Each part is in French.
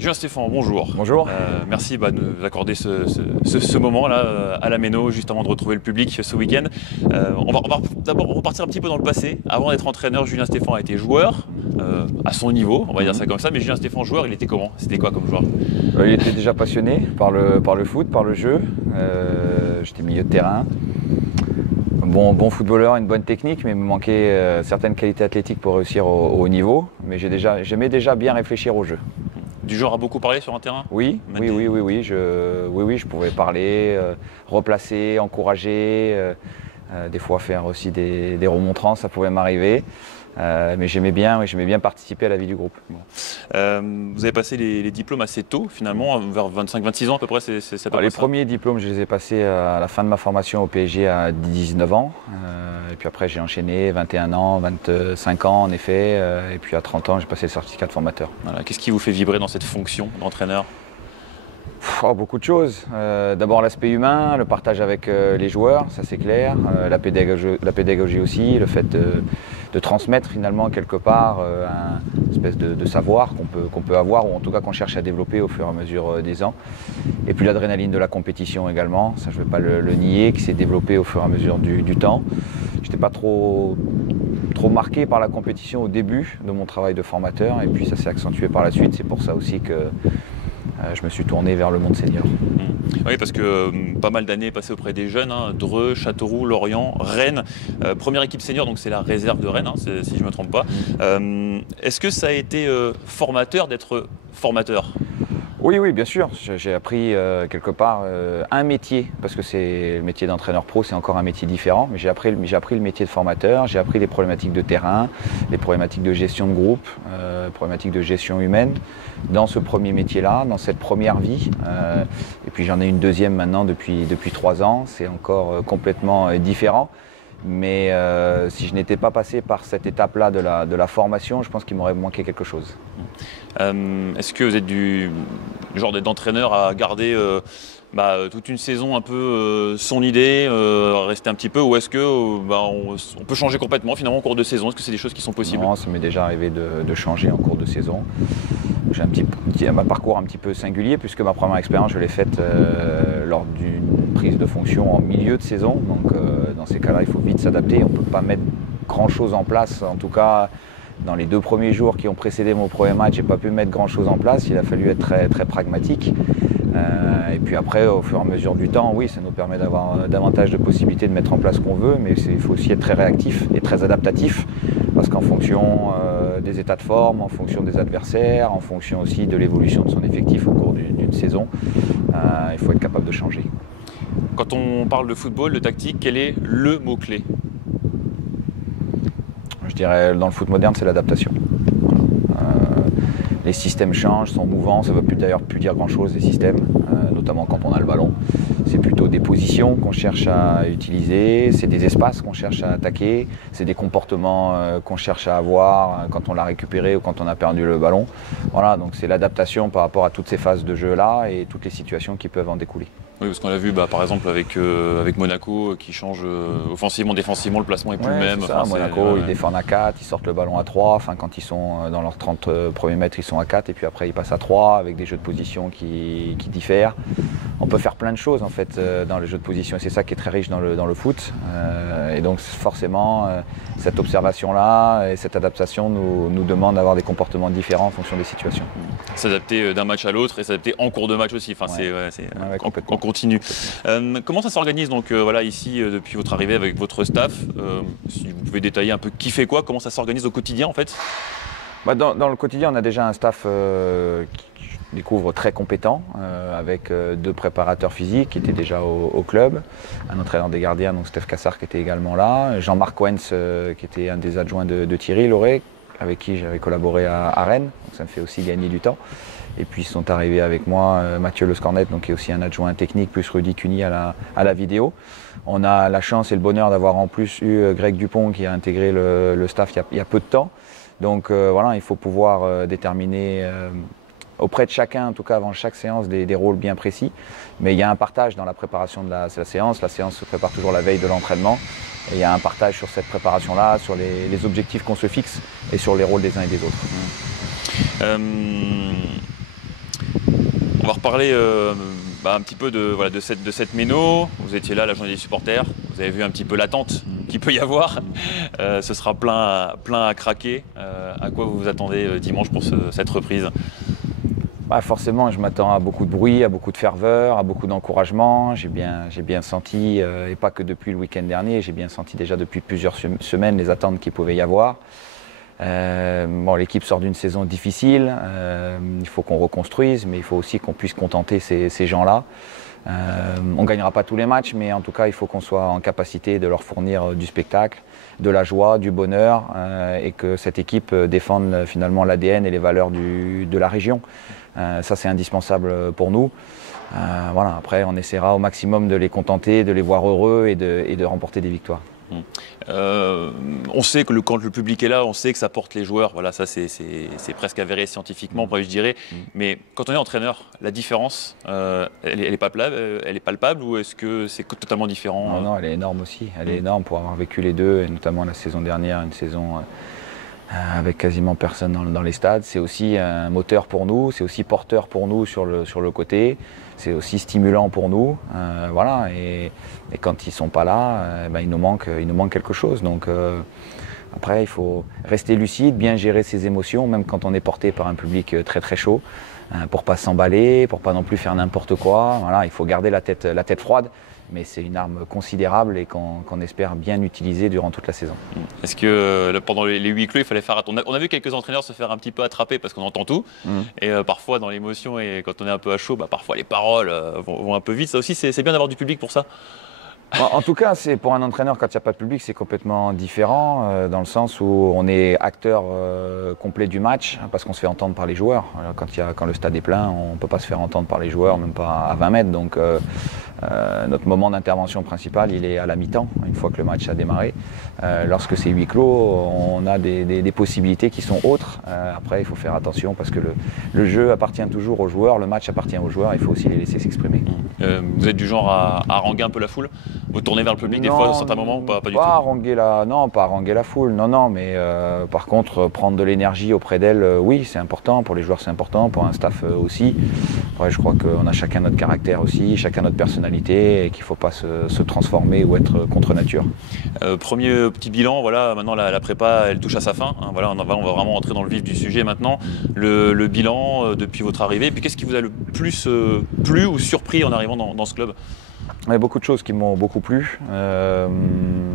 Julien Stéphan, bonjour. Bonjour. Merci de nous accorder ce moment-là à la Méno, juste avant de retrouver le public ce week-end. On va d'abord repartir un petit peu dans le passé. Avant d'être entraîneur, Julien Stéphan a été joueur, à son niveau, on va dire ça comme ça. Mais Julien Stéphan, joueur, il était comment? C'était quoi comme joueur? Il était déjà passionné par le foot, par le jeu. J'étais milieu de terrain. Bon footballeur, une bonne technique, mais il me manquait certaines qualités athlétiques pour réussir au haut niveau. Mais j'aimais déjà bien réfléchir au jeu. Du genre à beaucoup parler sur un terrain? Oui. Je pouvais parler, replacer, encourager, des fois faire aussi des remontrances, ça pouvait m'arriver. Mais j'aimais bien participer à la vie du groupe. Bon. Vous avez passé les diplômes assez tôt, finalement, vers 25-26 ans à peu près, c'est les premiers diplômes, je les ai passés à la fin de ma formation au PSG à 19 ans. Et puis après, j'ai enchaîné 21 ans, 25 ans en effet. Et puis à 30 ans, j'ai passé le certificat de formateur. Voilà. Qu'est-ce qui vous fait vibrer dans cette fonction d'entraîneur? Beaucoup de choses. D'abord l'aspect humain, le partage avec les joueurs, ça c'est clair. La pédagogie aussi, le fait de transmettre finalement quelque part une espèce de savoir qu'on peut avoir, ou en tout cas qu'on cherche à développer au fur et à mesure des ans. Et puis l'adrénaline de la compétition également, ça je ne vais pas le nier, qui s'est développé au fur et à mesure du temps. Je n'étais pas trop marqué par la compétition au début de mon travail de formateur, et puis ça s'est accentué par la suite. C'est pour ça aussi que je me suis tourné vers le monde senior. Oui, parce que pas mal d'années passées auprès des jeunes, Dreux, Châteauroux, Lorient, Rennes. Première équipe senior, donc c'est la réserve de Rennes, si je ne me trompe pas. Est-ce que ça a été formateur d'être formateur? Oui, bien sûr. J'ai appris quelque part un métier, parce que le métier d'entraîneur pro, c'est encore un métier différent. Mais j'ai appris le métier de formateur, j'ai appris les problématiques de terrain, les problématiques de gestion de groupe, problématiques de gestion humaine dans ce premier métier-là, dans cette première vie. Et puis j'en ai une deuxième maintenant depuis 3 ans. C'est encore complètement différent. Mais si je n'étais pas passé par cette étape-là de la formation, je pense qu'il m'aurait manqué quelque chose. Est-ce que vous êtes du genre d'entraîneur à garder toute une saison un peu son idée, rester un petit peu, ou est-ce que on peut changer complètement finalement en cours de saison? Est-ce que c'est des choses qui sont possibles? Non, ça m'est déjà arrivé de changer en cours de saison. J'ai un parcours un petit peu singulier, puisque ma première expérience, je l'ai faite lors d'une prise de fonction en milieu de saison. Donc dans ces cas-là, il faut vite s'adapter. On ne peut pas mettre grand-chose en place. En tout cas, dans les 2 premiers jours qui ont précédé mon premier match, je n'ai pas pu mettre grand-chose en place. Il a fallu être très, très pragmatique. Et puis après, au fur et à mesure du temps, oui, ça nous permet d'avoir davantage de possibilités de mettre en place ce qu'on veut, mais il faut aussi être très réactif et très adaptatif, parce qu'en fonction des états de forme, en fonction des adversaires, en fonction aussi de l'évolution de son effectif au cours d'une saison, il faut être capable de changer. Quand on parle de football, de tactique, quel est le mot-clé? Je dirais, dans le foot moderne, c'est l'adaptation. Les systèmes changent, sont mouvants, ça ne veut d'ailleurs plus dire grand-chose, les systèmes, notamment quand on a le ballon. C'est plutôt des positions qu'on cherche à utiliser, c'est des espaces qu'on cherche à attaquer, c'est des comportements qu'on cherche à avoir quand on l'a récupéré ou quand on a perdu le ballon. Voilà, donc c'est l'adaptation par rapport à toutes ces phases de jeu-là et toutes les situations qui peuvent en découler. Oui, parce qu'on l'a vu par exemple avec Monaco qui change offensivement, défensivement, le placement est plus le même. Ça, Monaco, ils défendent à 4, ils sortent le ballon à 3. Enfin, quand ils sont dans leurs 30 premiers mètres, ils sont à 4 et puis après ils passent à 3 avec des jeux de position qui diffèrent. On peut faire plein de choses en fait dans le jeu de position et c'est ça qui est très riche dans le foot. Et donc forcément, cette observation-là et cette adaptation nous demande d'avoir des comportements différents en fonction des situations. S'adapter d'un match à l'autre et s'adapter en cours de match aussi. Enfin, complètement. On continue. Comment ça s'organise donc ici depuis votre arrivée avec votre staff? Si vous pouvez détailler un peu qui fait quoi, comment ça s'organise au quotidien en fait? Dans le quotidien, on a déjà un staff qui je découvre très compétent, avec 2 préparateurs physiques qui étaient déjà au club, un entraîneur des gardiens, donc Steph Cassard qui était également là, Jean-Marc Wentz qui était un des adjoints de Thierry Lauré, avec qui j'avais collaboré à Rennes, donc ça me fait aussi gagner du temps. Et puis ils sont arrivés avec moi Mathieu Le Scornet, donc qui est aussi un adjoint technique, plus Rudy Cuny à la vidéo. On a la chance et le bonheur d'avoir en plus eu Greg Dupont qui a intégré le staff il y a peu de temps. Donc voilà, il faut pouvoir déterminer auprès de chacun, en tout cas avant chaque séance, des rôles bien précis. Mais il y a un partage dans la préparation de la séance. La séance se prépare toujours la veille de l'entraînement. Et il y a un partage sur cette préparation-là, sur les objectifs qu'on se fixe et sur les rôles des uns et des autres. va reparler un petit peu de cette méno. Vous étiez là, la journée des supporters. Vous avez vu un petit peu l'attente qu'il peut y avoir. Ce sera plein à craquer. À quoi vous vous attendez dimanche pour cette reprise? Forcément, je m'attends à beaucoup de bruit, à beaucoup de ferveur, à beaucoup d'encouragement. J'ai bien senti, et pas que depuis le week-end dernier, j'ai bien senti déjà depuis plusieurs semaines les attentes qu'il pouvait y avoir. L'équipe sort d'une saison difficile, il faut qu'on reconstruise, mais il faut aussi qu'on puisse contenter ces gens-là. On ne gagnera pas tous les matchs, mais en tout cas, il faut qu'on soit en capacité de leur fournir du spectacle, de la joie, du bonheur, et que cette équipe défende finalement l'ADN et les valeurs de la région. Ça, c'est indispensable pour nous. Après, on essaiera au maximum de les contenter, de les voir heureux et de remporter des victoires. On sait que quand le public est là, on sait que ça porte les joueurs. Voilà, ça c'est presque avéré scientifiquement, je dirais. Mais quand on est entraîneur, la différence, elle est palpable ou est-ce que c'est totalement différent? Non, elle est énorme aussi. Elle est énorme pour avoir vécu les deux, et notamment la saison dernière, une saison avec quasiment personne dans les stades. C'est aussi un moteur pour nous, c'est aussi porteur pour nous sur le côté, c'est aussi stimulant pour nous. Et quand ils ne sont pas là, il nous manque quelque chose. Donc après, il faut rester lucide, bien gérer ses émotions, même quand on est porté par un public très très chaud, pour ne pas s'emballer, pour ne pas non plus faire n'importe quoi. Il faut garder la tête froide. Mais c'est une arme considérable et qu'on espère bien utiliser durant toute la saison. Est-ce que pendant les huis clos, il fallait faire attention? On a vu quelques entraîneurs se faire un petit peu attraper parce qu'on entend tout. Et parfois, dans l'émotion et quand on est un peu à chaud, parfois les paroles vont un peu vite. Ça aussi, c'est bien d'avoir du public pour ça. En tout cas, pour un entraîneur, quand il n'y a pas de public, c'est complètement différent, dans le sens où on est acteur complet du match, parce qu'on se fait entendre par les joueurs. Quand le stade est plein, on ne peut pas se faire entendre par les joueurs, même pas à 20 mètres. Donc notre moment d'intervention principal, il est à la mi-temps, une fois que le match a démarré. Lorsque c'est huis clos, on a des possibilités qui sont autres. Après, il faut faire attention, parce que le jeu appartient toujours aux joueurs, le match appartient aux joueurs, il faut aussi les laisser s'exprimer. Vous êtes du genre à haranguer un peu la foule? Vous tournez vers le public des fois, dans certains moments, ou pas du tout? Pas haranguer la foule, mais par contre, prendre de l'énergie auprès d'elle, oui, c'est important. Pour les joueurs, c'est important, pour un staff aussi. Après, je crois qu'on a chacun notre caractère aussi, chacun notre personnalité, et qu'il ne faut pas se transformer ou être contre nature. Premier petit bilan, maintenant la prépa, elle touche à sa fin. On va vraiment entrer dans le vif du sujet maintenant. Le bilan depuis votre arrivée, et puis qu'est-ce qui vous a le plus plu ou surpris en arrivant dans ce club? Il y a beaucoup de choses qui m'ont beaucoup plu.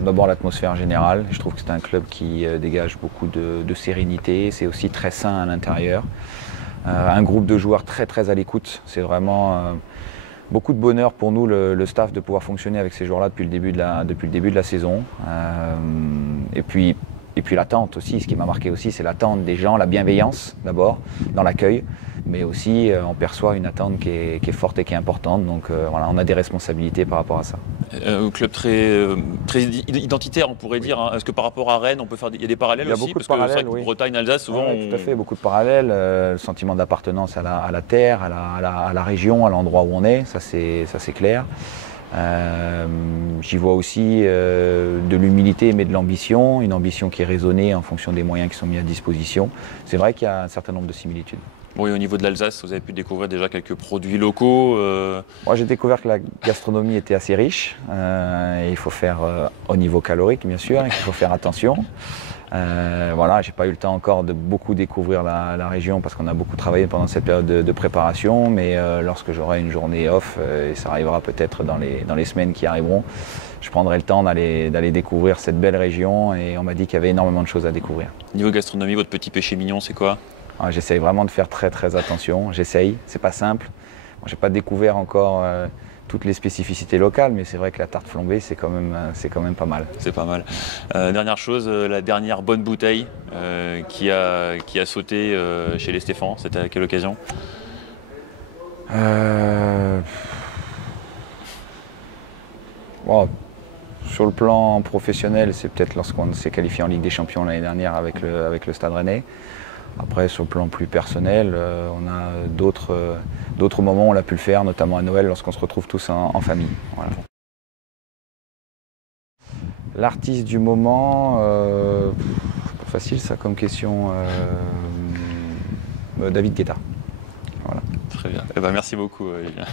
D'abord, l'atmosphère générale. Je trouve que c'est un club qui dégage beaucoup de sérénité. C'est aussi très sain à l'intérieur. Un groupe de joueurs très très à l'écoute. C'est vraiment beaucoup de bonheur pour nous, le staff, de pouvoir fonctionner avec ces joueurs-là depuis le début de la saison. Et puis l'attente aussi. Ce qui m'a marqué aussi, c'est l'attente des gens, la bienveillance d'abord dans l'accueil. Mais aussi, on perçoit une attente qui est forte et qui est importante. Donc on a des responsabilités par rapport à ça. Club très identitaire, on pourrait dire. Est-ce que par rapport à Rennes, il y a des parallèles aussi? Parce que c'est vrai que Bretagne, Alsace, souvent... Oui, tout à fait, beaucoup de parallèles. Le sentiment d'appartenance à la terre, à la région, à l'endroit où on est, ça c'est clair. J'y vois aussi de l'humilité, mais de l'ambition, une ambition qui est raisonnée en fonction des moyens qui sont mis à disposition. C'est vrai qu'il y a un certain nombre de similitudes. Oui, au niveau de l'Alsace, vous avez pu découvrir déjà quelques produits locaux. Moi, j'ai découvert que la gastronomie était assez riche. Et il faut faire, au niveau calorique, bien sûr, il faut faire attention. J'ai pas eu le temps encore de beaucoup découvrir la région, parce qu'on a beaucoup travaillé pendant cette période de préparation. Mais lorsque j'aurai une journée off, et ça arrivera peut-être dans les semaines qui arriveront, je prendrai le temps d'aller découvrir cette belle région. Et on m'a dit qu'il y avait énormément de choses à découvrir. Niveau gastronomie, votre petit péché mignon, c'est quoi? J'essaye vraiment de faire très très attention. C'est pas simple. Je n'ai pas découvert encore toutes les spécificités locales, mais c'est vrai que la tarte flambée, c'est quand même pas mal. C'est pas mal. Dernière chose, la dernière bonne bouteille qui a sauté chez les Stéphans, c'était à quelle occasion? Sur le plan professionnel, c'est peut-être lorsqu'on s'est qualifié en Ligue des Champions l'année dernière avec le Stade Rennais. Après, sur le plan plus personnel, on a d'autres moments où on a pu le faire, notamment à Noël, lorsqu'on se retrouve tous en famille. Voilà. L'artiste du moment, pas facile ça comme question, David Guetta. Voilà. Très bien. Eh ben, merci beaucoup, Julien.